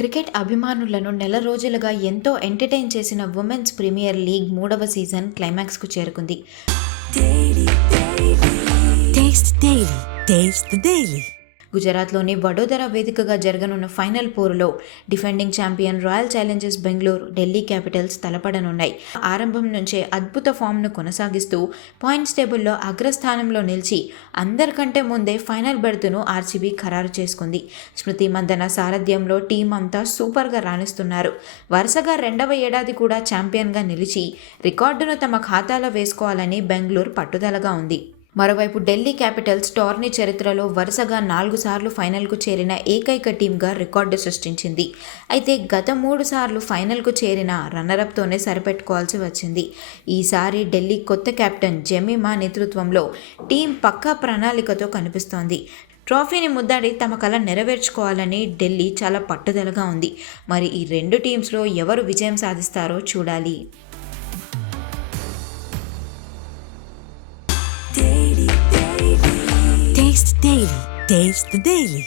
Cricket అభిమానులను నెల రోజులుగా ఎంతో ఎంటర్టైన్ చేసిన ఉమెన్స్ ప్రీమియర్ లీగ్ 3వ సీజన్ క్లైమాక్స్కు చేరుకుంది. గుజరాత్లోని వడోదర వేదికగా జరగనున్న ఫైనల్ పోరులో defending champion Royal Challengers Bengaluru, Delhi Capitals తలపడనున్నాయి. ఆరంభం నుంచే అద్భుత ఫామ్ను కొనసాగిస్తూ పాయింట్స్ టేబుల్లో అగ్రస్థానంలో నిలిచి అందరికంటే ముందే ఫైనల్ బెర్త్ను ఆర్సీబీ ఖరారు చేసుకుంది. స్మృతి మందన సారథ్యంలో టీం అంతా సూపర్గా రాణిస్తున్నారు. వరుసగా 2వ ఏడాది కూడా ఛాంపియన్గా నిలిచి రికార్డును తమ ఖాతాలో వేసుకోవాలని బెంగళూరు పట్టుదలగా ఉంది. మరోవైపు ఢిల్లీ క్యాపిటల్స్ టోర్నీ చరిత్రలో వరుసగా 4 సార్లు ఫైనల్కు చేరిన ఏకైక టీంగా రికార్డు సృష్టించింది. అయితే గత 3 సార్లు ఫైనల్కు చేరిన రన్నరప్తోనే సరిపెట్టుకోవాల్సి వచ్చింది. ఈసారి ఢిల్లీ కొత్త కెప్టెన్ జమీమా నేతృత్వంలో టీం పక్కా ప్రణాళికతో కనిపిస్తోంది. ట్రోఫీని ముద్దాడి తమ కల నెరవేర్చుకోవాలని ఢిల్లీ చాలా పట్టుదలగా ఉంది. మరి ఈ 2 టీమ్స్లో ఎవరు విజయం సాధిస్తారో చూడాలి. Taste the Daily.